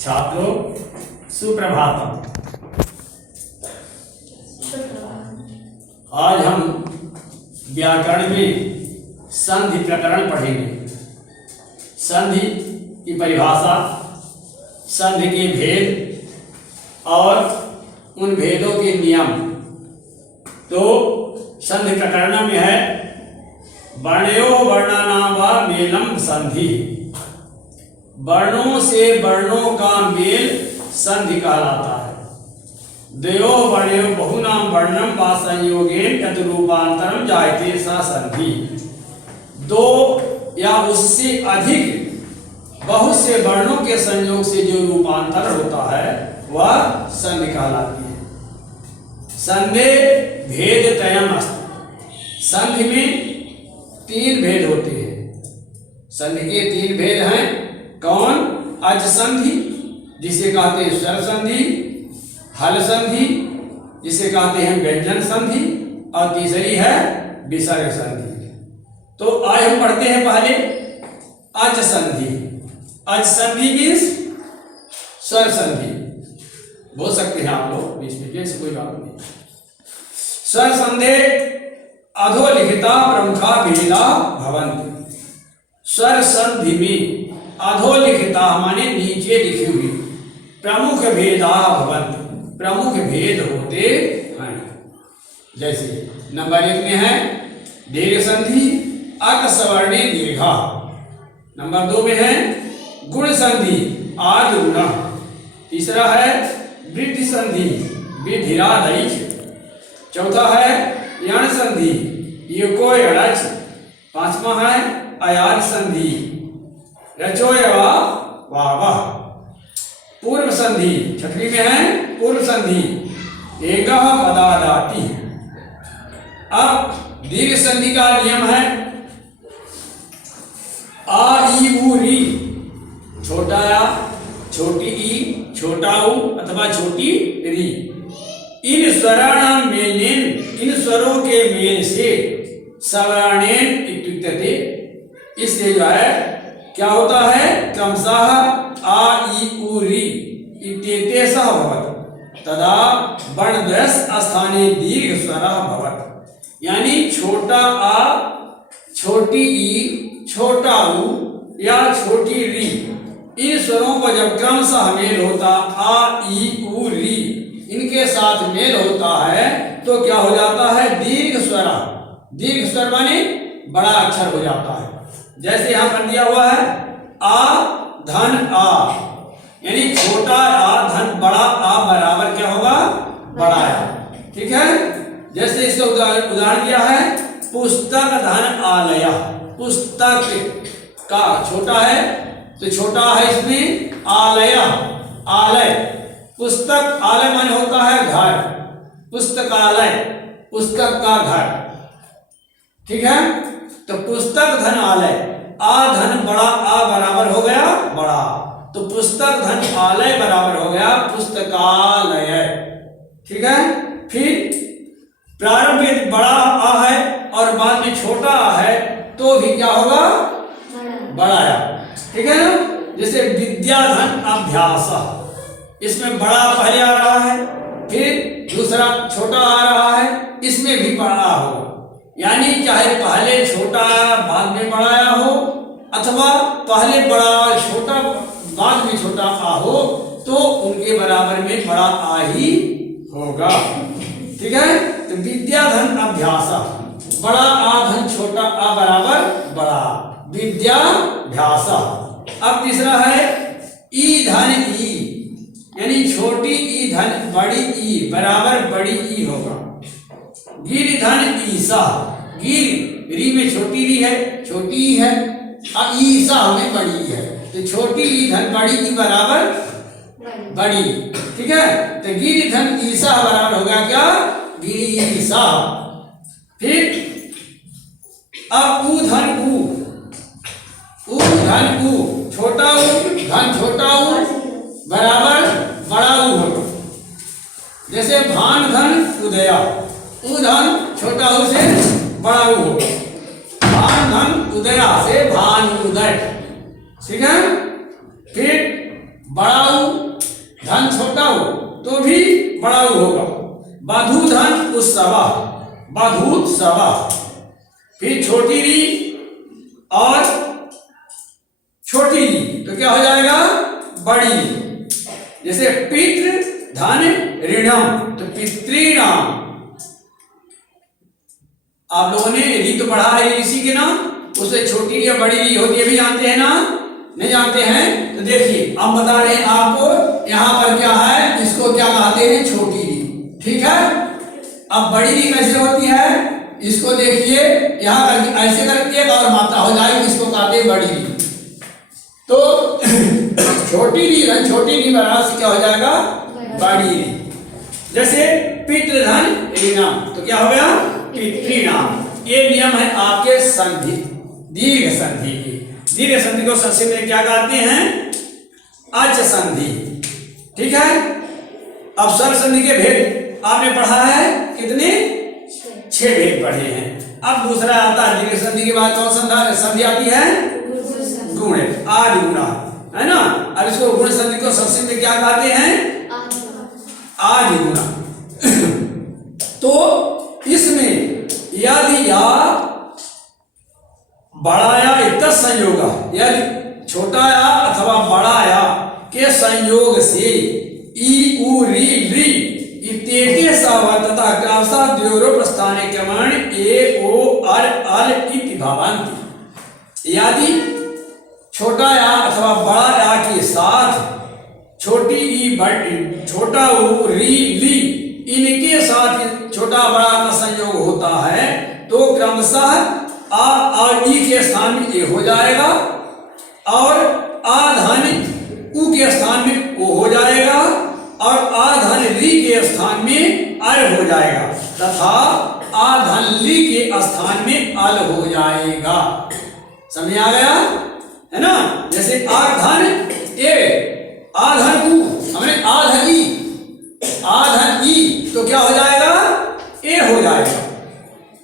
छात्रों सुप्रभातम। आज हम व्याकरण में संधि प्रकरण पढ़ेंगे। संधि की परिभाषा, संधि के भेद और उन भेदों के नियम। तो संधि प्रकरण में है वर्णयो वर्णानां वा मेलम संधि। वर्णों से वर्णों का मेल संधि कहलाता है। द्वयो वर्णयो बहुनां वर्णम वा संयोगेन यत् रूपांतरम जायते सा संधि। दो या उससे अधिक बहुत से वर्णों के संयोग से जो रूपांतर होता है वह संधि कहलाती है। संधे भेद त्रयम् अस्ति। संधि में तीन भेद होते हैं। संधि के तीन भेद हैं। कौन? अच संधि जिसे कहते हैं स्वर संधि, हल संधि जिसे कहते हैं व्यंजन संधि, और तीसरी है विसर्ग संधि। तो आज हम पढ़ते हैं पहले अच संधि। अच संधि मीन्स स्वर संधि, बोल सकते हैं आप लोग बीच में, जैसे कोई बात नहीं। स्वर संधे अधोलिखिता प्रमुखा भेदा भवन्ति। स्वर संधि में अधोलिखिता माने नीचे लिखी हुई प्रमुख भेदा भवन्ति, प्रमुख भेद होते हैं। जैसे नंबर 1 में है दीर्घ संधि अक सवर्णे दीर्घा। नंबर 2 में है गुण संधि आदि गुण। तीसरा है वृद्धि संधि विधिरादैच। चौथा है यण संधि युको यणच। पांचवा है अयान संधि रचोयवा वावः। पूर्व संधि छठवीं में है पूर्व संधि एकः पदादाति। अब दीर्घ संधि का नियम है आ ई उ री। छोटा आ, छोटी ई, छोटा उ अथवा छोटी री। इन स्वराणां मेलेन, इन स्वरों के मेल से सवर्णेन इत्युक्ते, इससे जो है क्या होता है क्रमशः आ ई उ री इत्येतेषः भवति तदा वर्णद्वयस् स्थाने दीर्घ स्वरः भवति। यानी छोटा आ, छोटी ई, छोटा उ या छोटी री, इन स्वरों को जब क्रमशः मेल होता आ ई उ री, इनके साथ मेल होता है तो क्या हो जाता है दीर्घ स्वर। दीर्घ स्वर माने बड़ा अक्षर हो जाता है। जैसे यहां पर दिया हुआ है आ धन आ, यानी छोटा आ धन बड़ा आ बराबर क्या होगा बड़ा आ। ठीक है। जैसे इसका उदाहरण दिया है पुस्तक धन आलय। पुस्तक का छोटा है तो छोटा है इसमें आलय, आलय। पुस्तक आलय माने होता है घर, पुस्तकालय पुस्तक का घर। ठीक है। तो पुस्तक धन आलय, आ धन बड़ा आ बराबर हो गया बड़ा, तो पुस्तक धन आलय बराबर हो गया पुस्तकालय। ठीक है। फिर प्रारंभ में बड़ा आ है और बाद में छोटा आ है तो भी क्या होगा बड़ा आ। ठीक है ना। जैसे विद्याधन अभ्यास, इसमें बड़ा पहले आ रहा है फिर दूसरा छोटा आ रहा है, इसमें भी बड़ा होगा। यानी चाहे पहले छोटा बाद में बड़ा आया हो अथवा पहले बड़ा और छोटा बाद में छोटा आ हो तो उनके बराबर में बड़ा आ ही होगा। ठीक है। तो विद्याधन अभ्यास, बड़ा आ धन छोटा आ बराबर बड़ा, विद्याभ्यास। अब तीसरा है ई धन ई, यानी छोटी ई धन बड़ी ई बराबर बड़ी ई होगा। गिर धन ईसा, गिर री में छोटी री है, छोटी ई है, ईसा में बड़ी है, तो छोटी ई धन बड़ी ई बराबर बड़ी। ठीक है। तो गिर धन ईसा बराबर होगा क्या गिरीसा। फिर अब उ धन उ, उ धन उ, छोटा उ धन छोटा उ बराबर बड़ा उ होगा। जैसे भान धन उदया, उ धन छोटा उ से बड़ा उ होगा। भान धन उदया से भान उदय। ठीक है। फिर बड़ा ऊ धन छोटा ऊ तो भी बड़ा ऊ होगा। बाधू धन उत्सवा, बाधूत सभा। फिर छोटी री और छोटी री तो क्या हो जाएगा, बड़ी री। जैसे पितृ धन ऋणम तो पितृणाम। आप लोगों ने री तो पढ़ा है इसी के नाम, उससे छोटी री या बड़ी री होती है भी जानते हैं ना, नहीं जानते हैं तो देखिए अब बता रहे हैं आपको। यहाँ पर क्या है, इसको क्या कहते हैं, छोटी री, ठीक है। अब बड़ी री कैसे होती है, इसको देखिए यहाँ करके ऐसे करके एक और मात्रा हो जाएगी, इसको कहते हैं बड़ी री। तो छोटी री बराबर से क्या हो जाएगा, बड़ी री। जैसे पितृधन ऋणम तो क्या हो गया, पितृणाम। ये नियम है आपके संधि, दीर्घ संधि की। दीर्घ संधि को संस्कृत में क्या कहते हैं, अच संधि, ठीक है। अब स्वर संधि के भेद आपने पढ़ा है, कितने, 6 भेद पढ़े हैं। अब दूसरा आता है दीर्घ संधि के बाद कौन संधि आती है, गुण, आदि गुणा, है ना। अब इसको गुण संधि को संस्कृत में क्या कहते हैं, आदि गुणा। तो इसमें यदि या बड़ा या इत संयोग, यदि छोटा या अथवा बड़ा या के संयोग से ई उ री ली इत्येते सवत तथा क्रमशः द्योरो प्रस्थाने क्रमण ए ओ अर अल इति भवन्ति। यदि छोटा या अथवा बड़ा या के साथ छोटी ई बड़ी छोटा उ री ली इनके साथ छोटा बड़ा का संयोग होता है तो क्रमशः आ और ई के स्थान में ए हो जाएगा और आ धन उ के स्थान में ओ हो जाएगा और आ धन री के स्थान में अर हो जाएगा तथा आ धन ली के स्थान में अल हो जाएगा। समझ आ गया है ना। जैसे आ धन ए, आ धन उ, हमने आ धन ई तो क्या हो जाएगा, ए हो जाएगा।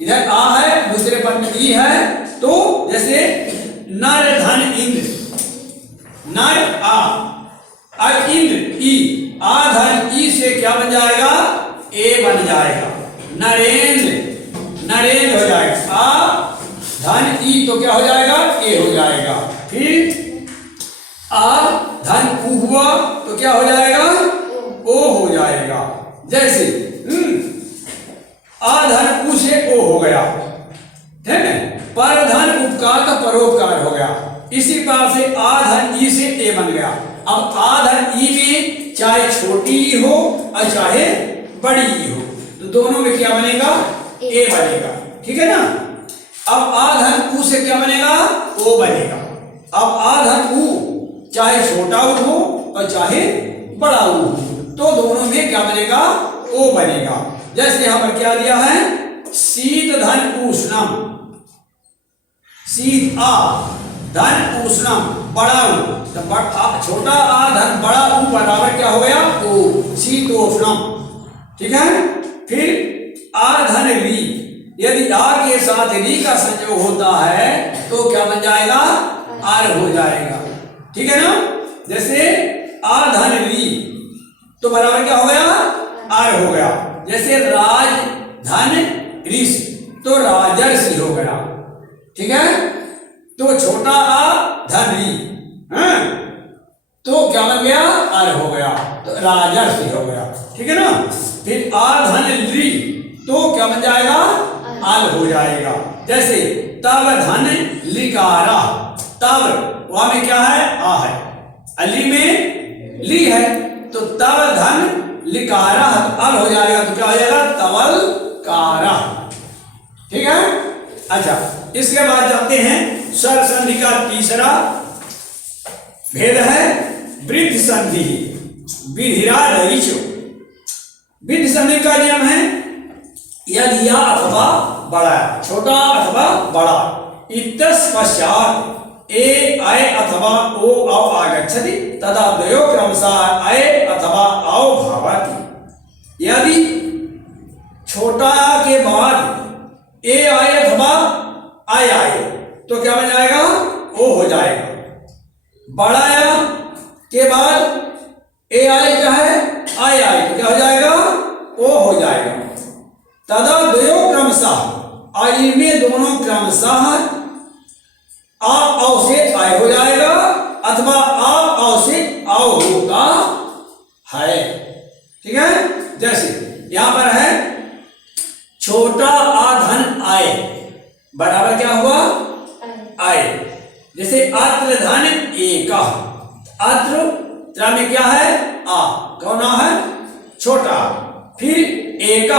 इधर आ है, दूसरे पद में ई है, तो जैसे नर धन इंद्र, नर आ और इंद्र ई, आ धन ई से क्या बन जाएगा, ए बन जाएगा। नरेंद्र, नरेंद्र हो जाएगा। आ धन ई तो क्या हो जाएगा, ए हो जाएगा। फिर आ धन उ हुआ तो क्या हो जाएगा, ओ हो जाएगा। जैसे आ धन उ से ओ हो गया, है ना। पर धन उपकार का परोपकार हो गया। इसी प्रकार से आ धन ई से ए बन गया। अब आ धन ई में चाहे छोटी ई हो और चाहे बड़ी ई हो तो दोनों में क्या बनेगा, ए बनेगा, ठीक है ना। अब आ धन उ से क्या बनेगा, ओ बनेगा। अब आ धन उ चाहे छोटा उ हो और चाहे बड़ा उ हो तो दोनों में क्या बनेगा, ओ बनेगा। जैसे यहां पर क्या दिया है, शीत धन उष्णम, शीत आ धन उष्णम बड़ा उ तो छोटा आ धन बड़ा उ बराबर क्या हो गया, ओ शीतोष्णम, ठीक है। फिर आ धन री, यदि आ के साथ री का संयोग होता है तो क्या बन जाएगा, आर हो जाएगा, ठीक है ना। जैसे आ धन री तो बराबर क्या हो गया, आर हो गया। जैसे राज धन ऋष तो राजर्षि हो गया, ठीक है। तो छोटा आ धन री तो क्या बन गया, आर हो गया तो राजर्षि हो गया, ठीक है ना। फिर आ धन ली तो क्या बन जाएगा, आल हो जाएगा। जैसे तब धन लिकारा, तब वहां में क्या है, आ है, अली में ली है तो तब धन लिकारा अल हो जाएगा तो क्या हो जाएगा, तवल कारा, ठीक है। अच्छा, इसके बाद जाते हैं स्वर संधि का तीसरा भेद है वृद्ध संधि, विधिराधीच। वृद्ध संधि का नियम है यदि या अथवा बड़ा, छोटा अथवा बड़ा, इतस् पश्चात ए आय अथवा ओ औ आगच्छति तदा द्वयो क्रमशः आय अथवा औ भवति। यदि छोटा के बाद ए आय अथवा आय आए तो क्या बन जाएगा, ओ हो जाएगा। बड़ा या के बाद ए आए क्या है, आए आए तो क्या हो जाएगा, ओ हो जाएगा। तदा द्वयो क्रमशः, और इनमें दोनों क्रमशः आ औ से आय हो जाएगा अथवा आ औ से आओ होता है। ठीक है, जैसे यहां पर है छोटा आ धन आए बराबर क्या हुआ, आए। जैसे अत्र धन एक, अत्र त्र में क्या है, आ, कौन आ है, छोटा, फिर एक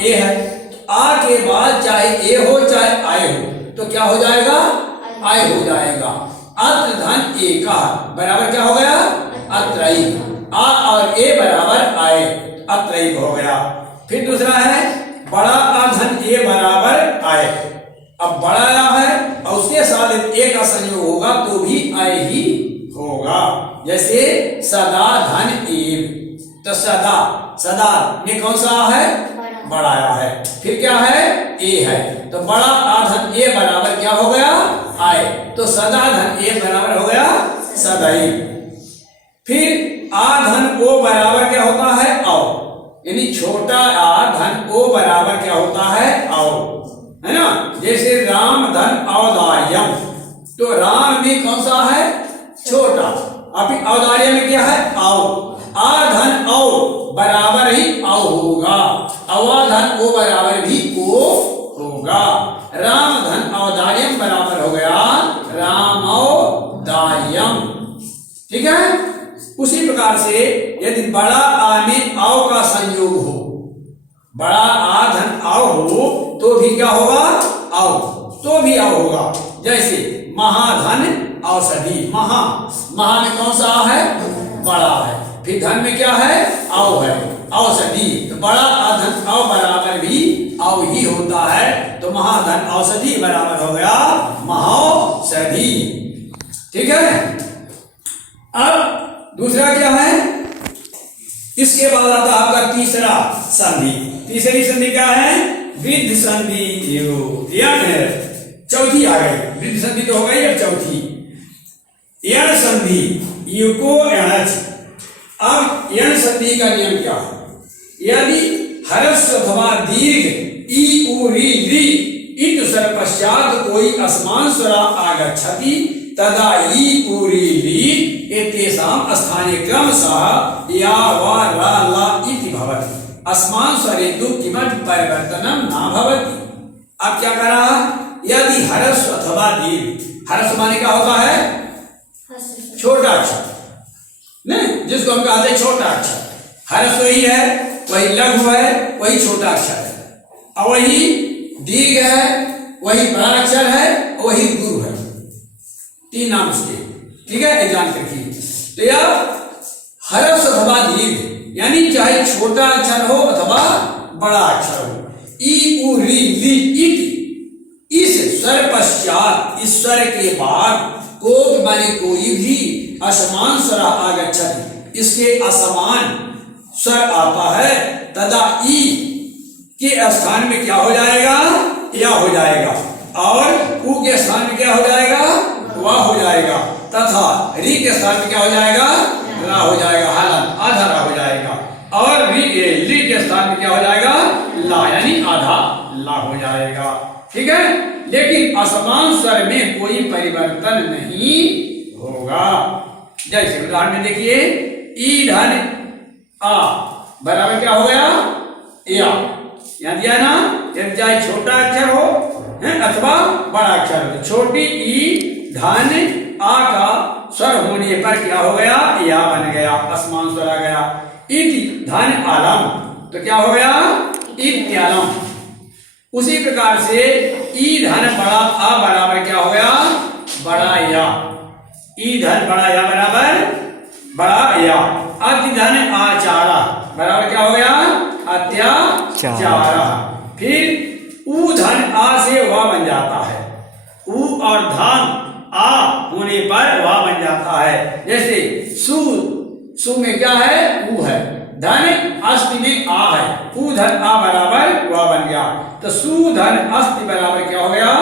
ए है, तो आ के बाद चाहे ए हो चाहे आए हो तो क्या हो जाएगा, आय हो जाएगा। अत्र धन एक बराबर क्या हो गया, अत्रई, आ और ए बराबर आए, अत्रई हो गया। फिर दूसरा है बड़ा आ धन ए बराबर आए। अब बड़ा आ है और उसके साथ ए का संयोग होगा तो भी आए ही होगा। जैसे सदा धन एव, तो सदा, सदा में कौन सा है, बड़ा है। फिर क्या है, ए है, तो बड़ा आ धन ए बराबर क्या हो गया, आए, तो सदा धन ए बराबर हो गया सदाई। फिर आ धन ओ बराबर क्या होता है, आओ, यानी छोटा आ धन ओ बराबर क्या होता है, आओ, है ना। जैसे राम धन औदार्यम, तो राम भी कौन सा है, छोटा, अभी औदार्य में क्या है, आओ, आ धन औ बराबर ही आओ होगा, अवा धन ओ बराबर भी ओ होगा। राम धन औदार्यम बराबर हो गया रामौदार्यम। ठीक है, उसी प्रकार से यदि बड़ा आ में आओ का संयोग हो, बड़ा आ धन आओ हो तो भी क्या होगा, आओ, तो भी आओ होगा। जैसे महाधन औषधि, महा, महा में कौन सा है, बड़ा है, फिर धन में क्या है, आओ है, औषधि, तो बड़ा धन आओ बराबर भी आओ ही होता है, तो महाधन औषधि बराबर हो गया महौषधि। ठीक है, अब दूसरा क्या है, इसके बाद आता है आपका तीसरा संधि। तीसरी संधि क्या है, वृद्ध संधि, चौथी आ गई, वृद्ध संधि तो हो गई, अब चौथी यण संधि, युको एणच। अब यण संधि का नियम क्या है, यदि हर्ष अथवा दीर्घ ई उ री री इत स्वर पश्चात कोई असमान स्वर आगच्छति तदा ई उ री री एतेषां स्थाने क्रमशः या वा रा ला इति भवति, असमान स्वरेषु किमपि परिवर्तनं न भवति। अब क्या करा, यदि हर्ष अथवा दीर्घ, हर्ष माने क्या होता है, छोटा अक्षर, नहीं, जिसको हम कहते हैं छोटा अक्षर, हर्ष वही है, वही लघु है, वही छोटा अक्षर है, और वही दीर्घ है, वही बड़ा अक्षर है, वही गुरु है, तीन नाम उसके। ठीक है, ये जान रखिए। तो यह हर्ष अथवा दीर्घ यानी चाहे छोटा अक्षर हो अथवा बड़ा अक्षर हो, ई उ री ली इति, इस स्वर पश्चात, इस स्वर के बाद कोक माने कोई भी असमान स्वर आगच्छति, इसके असमान स्वर आता है, तदा ई के स्थान में क्या हो जाएगा, या हो जाएगा, और उ के स्थान में क्या हो जाएगा, वा हो जाएगा, तथा री के स्थान में क्या हो जाएगा, रा हो जाएगा, हालन आधा रा हो जाएगा, और ली के स्थान में क्या हो जाएगा, ला, यानी आधा ला हो जाएगा। ठीक है, लेकिन असमान स्वर में कोई परिवर्तन नहीं होगा। जैसे उदाहरण में देखिए, ई धन आ बराबर क्या हो गया, या, यहां दिया ना, जब चाहे छोटा अक्षर हो है अथवा बड़ा अक्षर हो, छोटी ई धन आ का स्वर होने पर क्या हो गया, या बन गया, असमान स्वर आ गया। इति धन आलम, तो क्या हो गया, इत्यालम। उसी प्रकार से ई धन बड़ा आ बराबर क्या हो गया, बड़ा या, ई धन बड़ा या बराबर बड़ा या। अति धन आचारा बराबर क्या हो गया, अत्याचारा। फिर ऊ धन आ से वा बन जाता है, ऊ और धन आ होने पर वा बन जाता है। जैसे सु, सु में क्या है, ऊ है, धन अस्थि में आ है, ऊ धन आ बराबर वा बन गया, तो सु धन अस्थि बराबर क्या हो गया,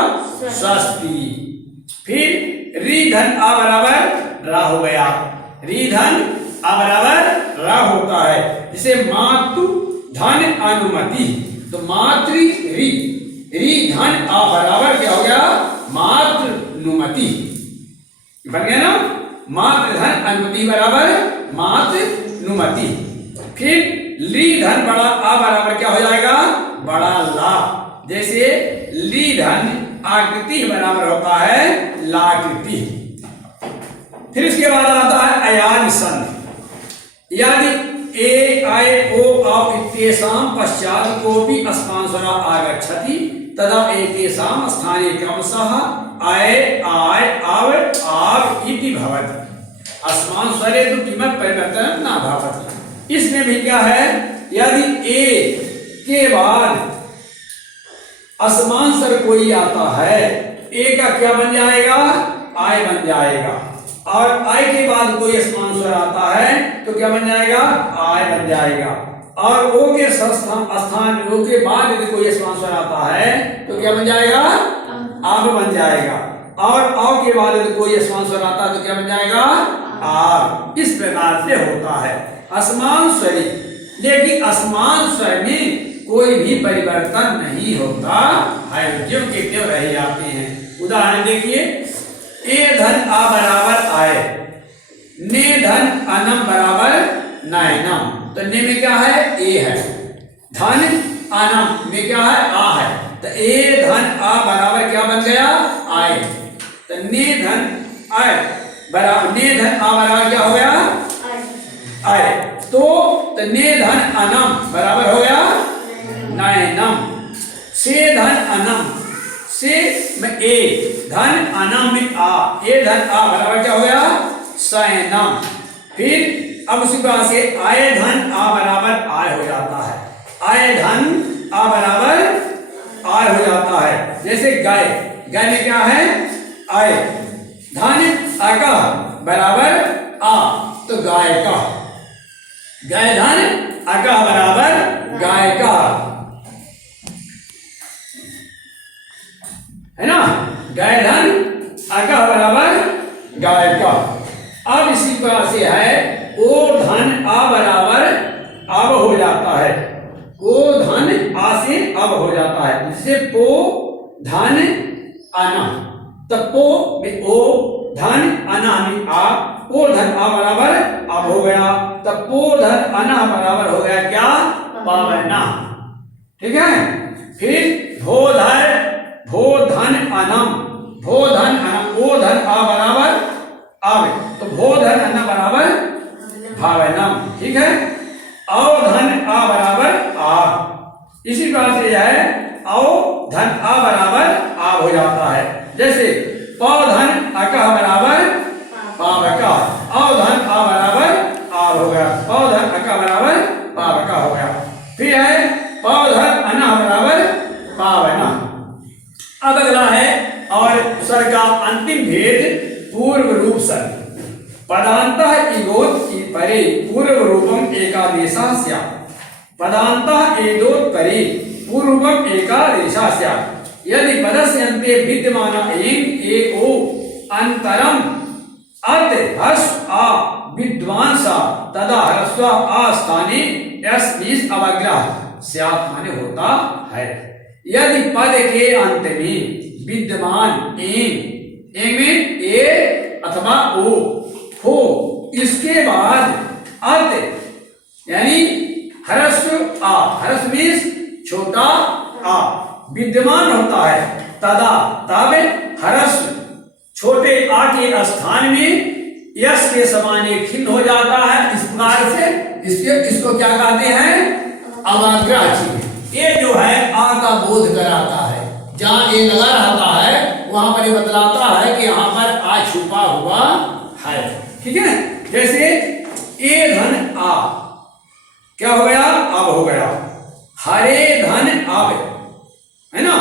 स्वस्ति। फिर री धन आ बराबर रा हो गया, री धन आ बराबर रा होता है। जिसे मातु धन अनुमति, तो मातृ री धन आ बराबर क्या हो गया, मातृनुमति बन गया ना। मातृ धन अनुमति बराबर मातृनुमति। फिर ली धन बड़ा आ बराबर क्या हो जाएगा, बड़ा ला। जैसे ली धन आकृति बराबर होता है लाकृति। फिर इसके बाद आता है अयान संधि। यदि ए आय ओ औ इत्येषां पश्चात् कोऽपि अस्मांस्वरः आगच्छति तदा एतेषां स्थाने क्रमशः आय आय आव आव इति भवति। अस्मांस्वरे तु किमपि परिवर्तनं न भवति। इसमें भी क्या है, यदि ए के बाद अस्मांस्वर कोई आता है, ए का क्या बन जाएगा, आय बन जाएगा। और आय के बाद कोई अस्मांस्वर आता है तो क्या बन जाएगा, आय बन जाएगा। और ओ के स्थान ओ के बाद यदि कोई अस्मांस्वर आता है तो क्या बन जाएगा, आब बन जाएगा। और औ के बाद यदि कोई अस्मांस्वर आता है तो क्या बन जाएगा, आब। इस प्रकार से होता है अस्मांस्वरी। लेकिन अस्मांस्वर में कोई भी परिवर्तन नहीं होता है, ज्यों के त्यों रह जाते हैं। उदाहरण देखिए, ए धन आ बराबर आय, ने धन अनम बराबर नयनम। तो ने में क्या है, ए है। धन अनम में क्या है, आ है। तो ए धन आ बराबर क्या बन गया, आय। तो ने धन आय बराबर, ने धन आ बराबर क्या हो गया, आय। तो ने धन अनम बराबर हो गया नयनम। से धन अनम, से में ए, धन अनम में आ, ए धन आ बराबर क्या हो गया, सैनम। फिर अब उसी प्रकार से आय धन आ बराबर आय हो जाता है। आय धन आ बराबर आय हो जाता है। जैसे गाय, गाय में क्या है, आय। धन आका बराबर आ, तो गाय का। गाय धन आका बराबर गाय का, है ना। गाय धन आका बराबर गाय का। अब इसी प्रकार से है ओ धन आ बराबर अब हो जाता है। ओ धन आ से अब हो जाता है। जिससे पो धन आना, तब पो में ओ, धन अना में आ, ओ धन आ बराबर अब हो गया। तब पो धन अना बराबर हो गया क्या, पावना। ठीक है। फिर भोधर भो धन अनम, भो धन अनम, ओ धन आ बराबर आवे, तो भो धन अन बराबर भावनम। ठीक है। औ धन आ बराबर आ। इसी प्रकार से है औ धन आ बराबर आब हो जाता है। जैसे पौ धन अकह बराबर पावका, औ धन आ बराबर आब हो गया। पौ धन अकह बराबर पावका हो गया। फिर है पौ धन अना बराबर पावना। अब अगला है और स्वर का अंतिम भेद पूर्व रूप स्वर। पदान्तः इगोत् परे पूर्व रूपम एकादेशः स्यात्। पदान्तः एदोत् परे पूर्व रूपम एकादेशः स्यात्। यदि पदस्य अन्ते विद्यमान एंग ए ओ अंतरम अत हर्ष आ विद्वान सा तदा ह्रस्व आ स्थाने यस बीस अवग्रह स्यात् माने होता है। यदि पद के अंत में विद्यमान एंग में ए अथवा ओ हो, इसके बाद अर्थ यानी ह्रस्व आ, ह्रस्व मीन्स छोटा आ विद्यमान होता है, तदा तब ह्रस्व छोटे आ के स्थान में यश के समान खिन्न हो जाता है। इस प्रकार से इसको क्या कहते हैं, अवाग्रह चिन्ह। ये जो है आ का बोध कराता है। जहां ए लगा रहता है वहां पर ये बतलाता है कि यहाँ पर आ छुपा हुआ है। ठीक है। जैसे ए धन आ क्या हो गया, अब हो गया। हरे धन अब, है ना।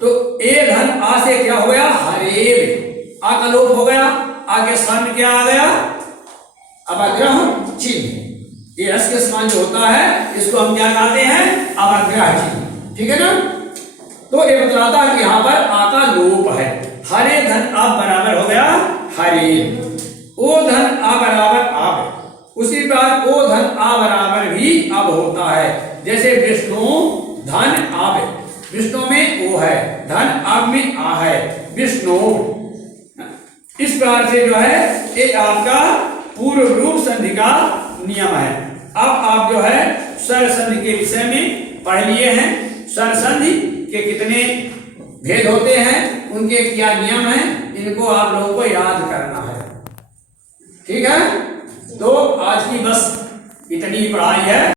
तो ए धन आ से क्या हो गया, हरे, आ का लोप हो गया। आगे स्थान में क्या आ गया, अवग्रह चिन्ह। ये रस के समान जो होता है इसको हम क्या कहते हैं, अवग्रह चिन्ह। ठीक है ना। तो ये बतलाता है कि यहाँ पर आ का लोप है। हरे धन अब बराबर हो गया हरे। ओ धन आ बराबर अब, उसी प्रकार ओ धन आ बराबर भी अब होता है। जैसे विष्णु धन अब, विष्णु में ओ है, धन अब में आ है, विष्णु। इस प्रकार से जो है ये आपका पूर्व रूप संधि का नियम है। अब आप जो है स्वर संधि के विषय में पढ़ लिए हैं। स्वर संधि के कितने भेद होते हैं, उनके क्या नियम हैं, इनको आप लोगों को याद करना है। ठीक है, तो आज की बस इतनी पढ़ाई है।